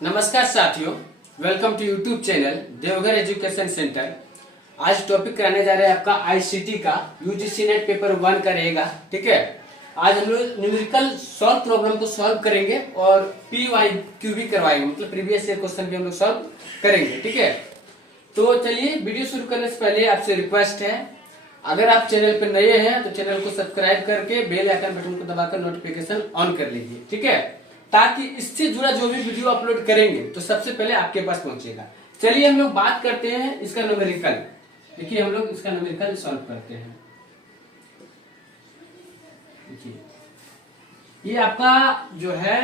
नमस्कार साथियों, welcome to YouTube channel Deoghar education centre. आज टॉपिक कराने जा रहे हैं आपका आईसीटी का यूजीसी नेट पेपर 1 का रहेगा। ठीक है, आज हम लोग न्यूमेरिकल सॉल्व प्रॉब्लम को सॉल्व करेंगे और PYQ भी करवाएंगे, मतलब प्रीवियस ईयर क्वेश्चन भी हम लोग सॉल्व करेंगे। ठीक है, तो चलिए वीडियो शुरू करने से पहले आपसे रिक्वेस्ट है, अगर आप चैनल पर नए हैं तो चैनल को सब्सक्राइब करके बेल आइकन बटन को दबाकर नोटिफिकेशन ऑन कर लीजिए। ठीक है, ताकि इससे जुड़ा जो भी वीडियो अपलोड करेंगे तो सबसे पहले आपके पास पहुंचेगा। चलिए हम लोग बात करते हैं इसका न्यूमेरिकल। देखिए हम लोग इसका न्यूमेरिकल सॉल्व करते हैं। देखिए ये आपका जो है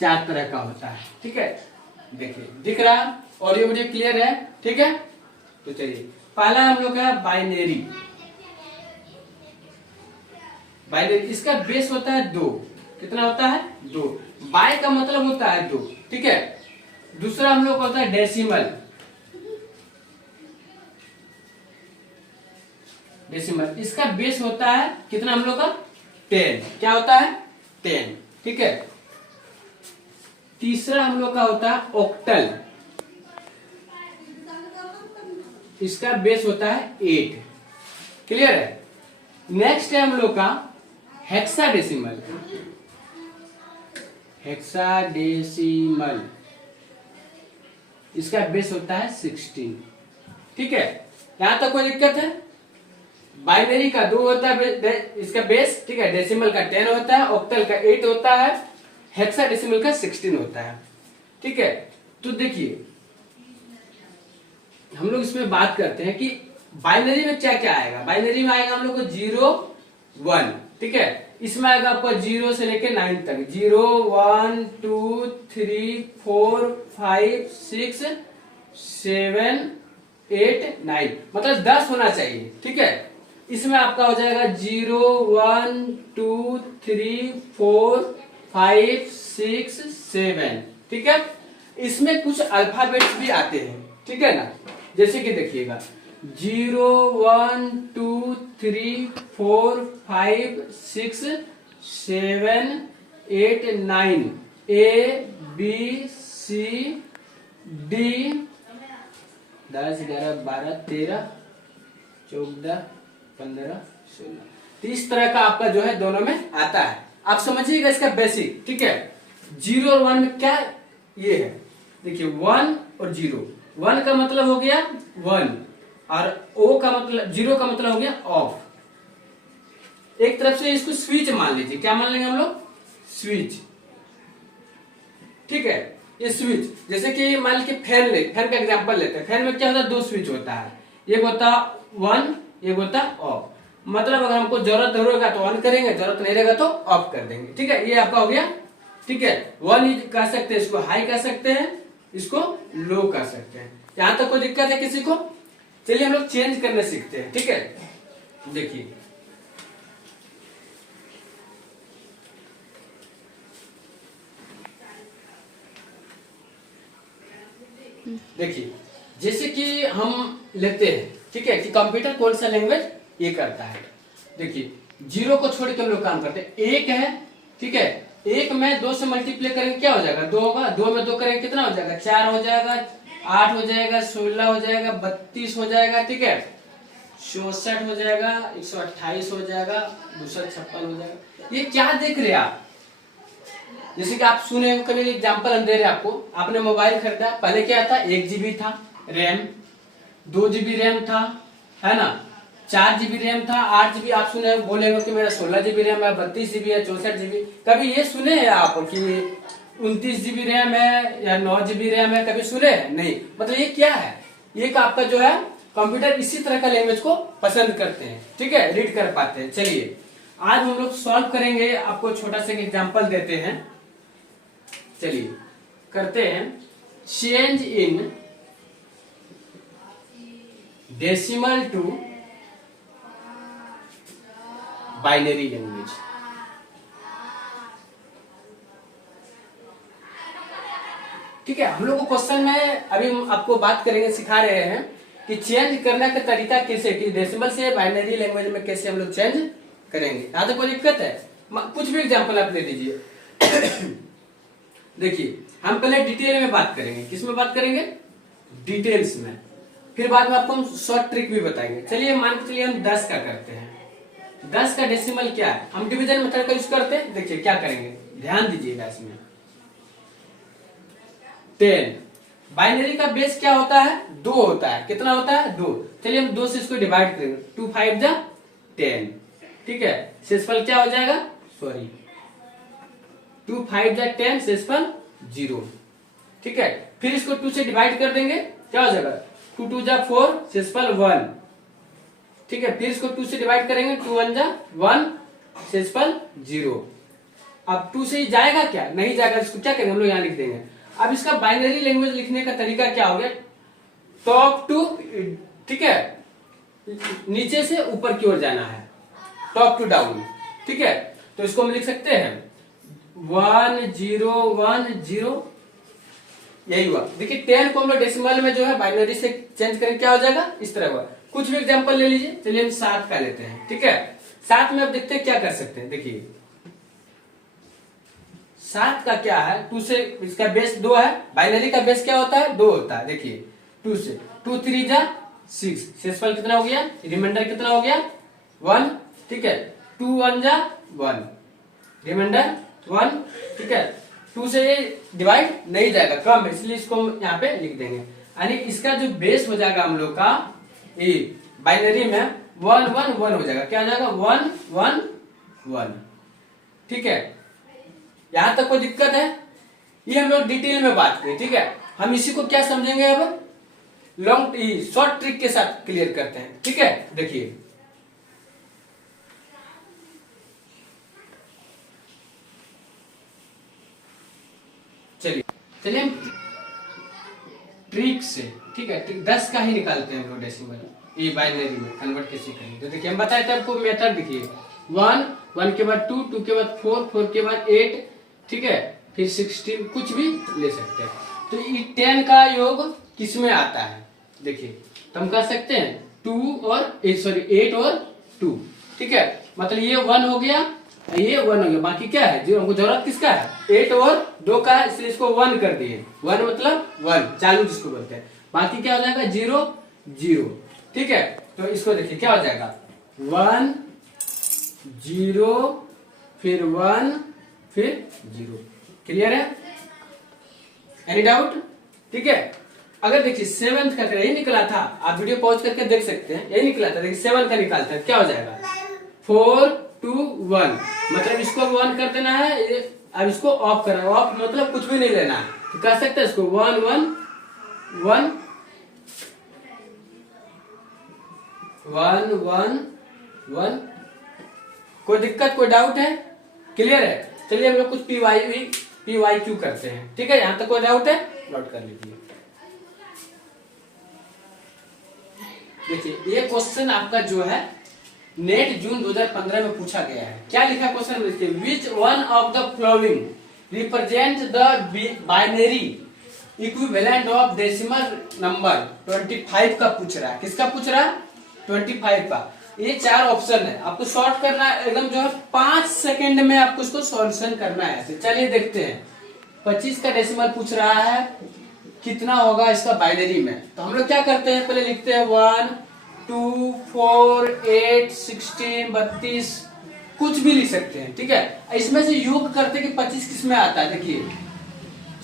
4 तरह का होता है। ठीक है, देखिए दिख रहा, ऑडियो वीडियो क्लियर है। ठीक है, तो चलिए पहला हम लोग है बाइनरी। बाइनरी इसका बेस होता है 2। कितना होता है? 2। बाय का मतलब होता है 2। ठीक है, दूसरा हम लोग का होता है डेसिमल। डेसिमल इसका बेस होता है कितना हम लोग का? 10। क्या होता है? 10। ठीक है, तीसरा हम लोग का होता है ऑक्टल। इसका बेस होता है 8। क्लियर है? नेक्स्ट है हम लोग का हेक्साडेसिमल। हेक्साडेसिमल इसका बेस होता है 16। ठीक है, यहां तक कोई दिक्कत है? बाइनरी का 2 होता है इसका बेस। ठीक है, डेसिमल का 10 होता है, ऑक्टल का 8 होता है, हेक्साडेसिमल का 16 होता है। ठीक है, तो देखिए हम लोग इसमें बात करते हैं कि बाइनरी में क्या क्या आएगा। बाइनरी में आएगा हम लोग को 0 1। ठीक है, इसमें आएगा आपको 0 से लेके 9 तक। 0 1 2 3 4 5 6 7 8 9, मतलब 10 होना चाहिए। ठीक है, इसमें आपका हो जाएगा 0 1 2 3 4 5 6 7। ठीक है, इसमें कुछ अल्फाबेट्स भी आते हैं। ठीक है ना, जैसे कि देखिएगा 0 1 2 3 4 5 6 7 8 9 ABCD 10 11 12 13 14 15 16। तो इस तरह का आपका जो है दोनों में आता है। आप समझिएगा इसका बेसिक। ठीक है, 0 और 1 में क्या ये है, देखिए 1 और 0। 1 का मतलब हो गया 1 और O का मतलब 0 का मतलब हो गया ऑफ। एक तरफ से इसको स्विच मान लीजिए। क्या मान लेंगे हम लोग? स्विच। ठीक है, ये स्विच जैसे कि मान लीजिए फैन का एग्जांपल लेते हैं। फैन में क्या होता है? 2 स्विच होता है, एक होता 1, एक होता ऑफ। मतलब अगर हमको जरूरत रहेगा तो ऑन करेंगे, जरूरत नहीं रहेगा तो ऑफ कर देंगे। ठीक है, ये आपका हो गया। ठीक है, 1 कह सकते हैं, इसको हाई कह सकते हैं, इसको लो कह सकते हैं। यहां तक कोई दिक्कत है किसी को? चलिए हम लोग चेंज करने सीखते हैं। ठीक है, देखिए देखिए जैसे कि हम लेते हैं, ठीक है, कि कंप्यूटर कौन सा लैंग्वेज ये करता है। देखिए 0 को छोड़ के हम लोग काम करते हैं। 1 है, ठीक है, 1 में 2 से मल्टीप्लाई करेंगे क्या हो जाएगा? 2 होगा। 2 में 2 करेंगे कितना हो जाएगा? 4 हो जाएगा, 8 हो जाएगा, 16 हो जाएगा, 32 हो जाएगा। ठीक है, 64 हो जाएगा, 128 हो जाएगा, 256 हो जाएगा। ये क्या देख रहे हैं आप? जैसे कि आप सुने, कभी एग्जांपल हम दे रहे हैं आपको। आपने मोबाइल खरीदा, पहले क्या था? 1 GB था रैम, 2 GB रैम था, है ना, 4 GB रैम था, 8 GB। आप सुने बोलेंगे कि मेरा 16 GB रैम है, 32 GB है, 64 GB। कभी ये सुने हैं आप कि 29 GB रैम है या 9 GB रैम है? कभी सुने? नहीं। मतलब ये क्या है? ये आपका जो है कंप्यूटर इसी तरह का लैंग्वेज को पसंद करते हैं। ठीक है, रीड कर पाते हैं। चलिए आज हम लोग सॉल्व करेंगे, आपको छोटा सा एग्जांपल देते हैं। चलिए करते हैं। Change in decimal to binary language. ठीक है, हम लोग को क्वेश्चन में अभी हम आपको बात करेंगे, सिखा रहे हैं कि चेंज करने का तरीका कैसे, कि डेसिमल से बाइनरी लैंग्वेज में कैसे हम लोग चेंज करेंगे। यहां तक कोई दिक्कत है? कुछ भी एग्जांपल आप ले लीजिए। देखिए हम पहले डिटेल में बात करेंगे। किस में बात करेंगे? डिटेल्स में। फिर बाद में आपको हम शॉर्ट ट्रिक भी बताएंगे। चलिए मान के चलिए हम 10 का करते हैं। 10 का डेसिमल क्या है? हम डिवीजन मेथड का यूज करते हैं। देखिए क्या करेंगे, ध्यान दीजिएगा इसमें। 10 बाइनरी का बेस क्या होता है? 2 होता है। कितना होता है? 2। चलिए हम 2 से इसको डिवाइड करेंगे। 2 5 जा 10, ठीक है। शेषफल क्या हो जाएगा? सॉरी 2 5 जा 10, शेषफल 0, ठीक है। फिर इसको 2 से डिवाइड कर देंगे, क्या हो जाएगा? 2 2 जा 4, शेषफल 1, ठीक है। फिर इसको 2 से डिवाइड करेंगे, 2 1 जा 1, शेषफल 0। अब 2 से जाएगा क्या? नहीं जाएगा। इसको क्या करेंगे हम लोग? यहाँ लिख देंगे। अब इसका बाइनरी लैंग्वेज लिखने का तरीका क्या हो गया? टॉप टू, ठीक है, नीचे से ऊपर की ओर जाना है, टॉप टू डाउन, ठीक है। तो इसको हम लिख सकते हैं 1 0 1 0, यही हुआ। देखिए 10 को हम लोग डेसिमल में जो है बाइनरी से चेंज करें, क्या हो जाएगा? इस तरह हुआ। कुछ भी एग्जांपल ले लीजिए। चलिए हम 7 का लेते हैं, ठीक है। 7 में अब देखते हैं क्या कर सकते हैं। देखिए 7 का क्या है? 2 से, इसका बेस 2 है। बाइनरी का बेस क्या होता है? 2 होता है। देखिए 2 से 2 3 जा 6, शेषफल कितना हो गया? रिमाइंडर कितना हो गया? 1, ठीक है। 2 1 जा 1, रिमाइंडर 1, ठीक है। 2 से डिवाइड नहीं जाएगा, कम है, इसलिए इसको हम यहाँ पे लिख देंगे। यानी इसका जो बेस हो जाएगा हम लोग का ये बाइनरी में 1 1 1 हो जाएगा। क्या हो जाएगा? 1 1 1, ठीक है। यहां तक कोई दिक्कत है? ये हम लोग डिटेल में बात करें, ठीक है। हम इसी को क्या समझेंगे अब? लॉन्ग शॉर्ट ट्रिक के साथ क्लियर करते हैं, ठीक है। देखिए चलिए हम ट्रिक से, ठीक है, 10 का ही निकालते हैं हम लोग डेसिमल, ये बाइनरी में कन्वर्ट कैसे करेंगे। तो देखिए हम बताए थे आपको मेथड। देखिए 1 1 के बाद 2 2 के बाद 4 4 के बाद 8, ठीक है। फिर 16, कुछ भी ले सकते हैं। तो ये 10 का योग किस में आता है? देखिए तो हम कह सकते हैं 2 और 8 और 2, ठीक है। मतलब ये 1 हो गया, ये 1 हो गया, बाकी क्या है? जो हमको जरूरत किसका है? 8 और 2 का है, इसलिए इसको 1 कर दिए। 1 मतलब 1 चालू जिसको बोलते हैं। बाकी क्या हो जाएगा? 0 0, ठीक है। तो इसको देखिए क्या हो जाएगा? 1 0 फिर 1 फिर 0। क्लियर है? Any doubt? ठीक है। अगर देखिए 7th का यही निकला था, आप वीडियो पॉज करके देख सकते हैं, यही निकला था। देखिए 7 का निकालते हैं, क्या हो जाएगा? 4 2 1, मतलब इसको 1 कर देना है। अब इसको ऑफ करना है। ऑफ मतलब कुछ भी नहीं लेना है, तो कह सकते हैं इसको 1 1 1 1 1 1। कोई दिक्कत, कोई डाउट है? क्लियर है? चलिए हम लोग कुछ PYQ करते हैं, ठीक है। यहां तक कोई डाउट है? नोट कर लीजिए। देखिए ये क्वेश्चन आपका जो है नेट जून 2015 में पूछा गया है। क्या लिखा क्वेश्चन में? देखिए which one of the following represent the binary equivalent of decimal number 25 का पूछ रहा है। किसका पूछ रहा है? 25 का। ये 4 ऑप्शन है, आपको शॉर्ट करना है एकदम, जो है 5 सेकंड में आपको इसको सॉल्यूशन करना है ऐसे। चलिए देखते हैं। 25 का डेसिमल पूछ रहा है, कितना होगा इसका बाइनरी में। तो हम लोग क्या करते हैं? पहले लिखते हैं 1 2 4 8 16 32, कुछ भी लिख सकते हैं, ठीक है। इसमें से योग करते कि 25 किस में आता है। देखिए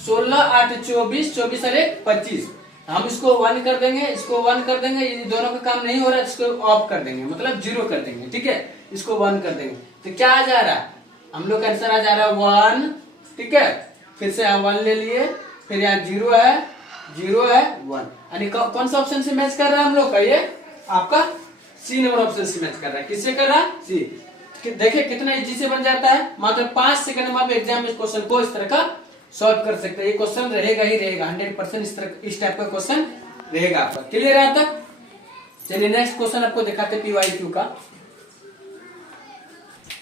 16 8 24, 24 और 1 25। हम इसको 1 कर देंगे, इसको 1 कर देंगे। ये दोनों का काम नहीं हो रहा है, इसको ऑफ कर देंगे, मतलब 0 कर देंगे, ठीक है। इसको 1 कर देंगे, तो क्या आ जा रहा है? हम लोग का आंसर आ जा रहा है 1, ठीक है। फिर से हम 1 ले लिए, फिर यहाँ 0 है 1, यानी कौन सा ऑप्शन से मैच कर रहा है हम लोग का? ये आपका सी नंबर ऑप्शन से मैच कर रहा है। किससे कर रहा है? सी। देखिए कितना इजी से बन जाता है, मात्र 5 सेकंड में आप एग्जाम में इस क्वेश्चन को इस तरह का सॉल्व कर सकते हैं। ये क्वेश्चन रहेगा ही रहेगा, 100% इस टाइप का क्वेश्चन रहेगा आपका। क्लियर है यहाँ तक? चलिए नेक्स्ट क्वेश्चन आपको दिखाते हैं PYQ का।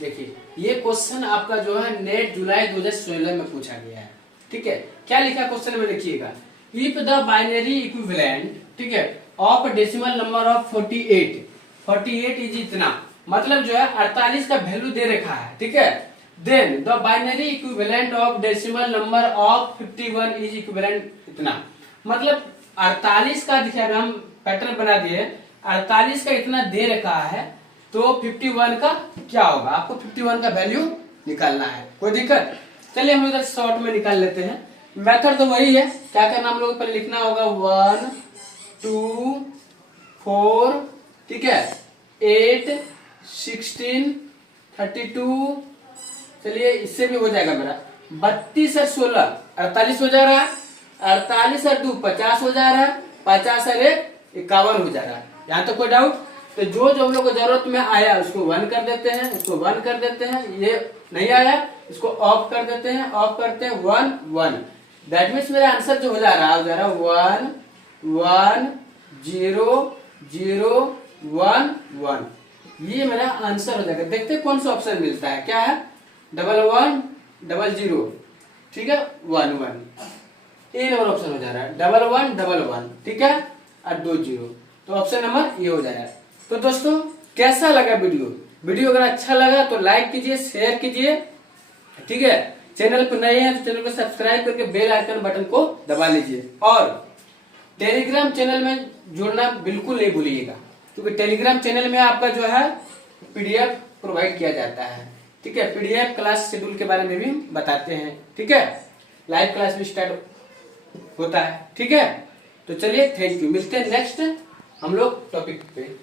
देखिए ये क्वेश्चन आपका जो है नेट जुलाई 2016 में पूछा गया है, ठीक है। क्या लिखा क्वेश्चन में देखिएगा, इफ द बाइनरी इक्विवेलेंट, ठीक है, of decimal number of 48 is इतना, मतलब जो है 48 का वैल्यू दे रखा है, ठीक है। Then the binary equivalent of decimal number of 51 is equivalent इतना, मतलब 48 का देखिए अगर हम पैटर्न बना दिए 48 का इतना दे रखा है तो 51 का क्या होगा, आपको 51 का वैल्यू निकालना है। कोई दिक्कत? चलिए हम इधर शॉर्ट में निकाल लेते हैं। मेथड तो वही है, क्या करना हम लोग पर लिखना होगा 1 2 4 ठीक है 8 16 32, चलिए इससे भी हो जाएगा मेरा 32 और 16 48 हो जा रहा है, 48 और 2 50 हो जा रहा है, 50 और 1 51 हो जा रहा है। यहाँ तो कोई डाउट? तो जो जो हम लोग को जरूरत में आया उसको 1 कर देते हैं, इसको 1 कर देते हैं, ये नहीं आया इसको ऑफ कर देते हैं, ऑफ करते हैं 1 1। दैट मीन्स मेरा आंसर जो हो जा रहा है 1 1 0 0 1 1, ये मेरा आंसर हो जाएगा। देखते हैं कौन सा ऑप्शन मिलता है, क्या है 1 1 0 ठीक है 1 1, ये नंबर ऑप्शन हो जा रहा है 1 1 1 ठीक है और 2 0, तो ऑप्शन नंबर ये हो जा रहा है। तो दोस्तों कैसा लगा वीडियो अगर अच्छा लगा तो लाइक कीजिए, शेयर कीजिए ठीक है। चैनल पर नए हैं तो चैनल को सब्सक्राइब करके बेल आइकन बटन को दबा लीजिए और टेलीग्राम चैनल में जुड़ना बिल्कुल नहीं भूलिएगा, क्योंकि टेलीग्राम चैनल में आपका जो है पीडीएफ प्रोवाइड किया जाता है ठीक है। पीडीएफ क्लास शेड्यूल के बारे में भी बताते हैं ठीक है, लाइव क्लास भी स्टार्ट होता है ठीक है। तो चलिए थैंक यू, मिलते हैं नेक्स्ट हम लोग टॉपिक पे।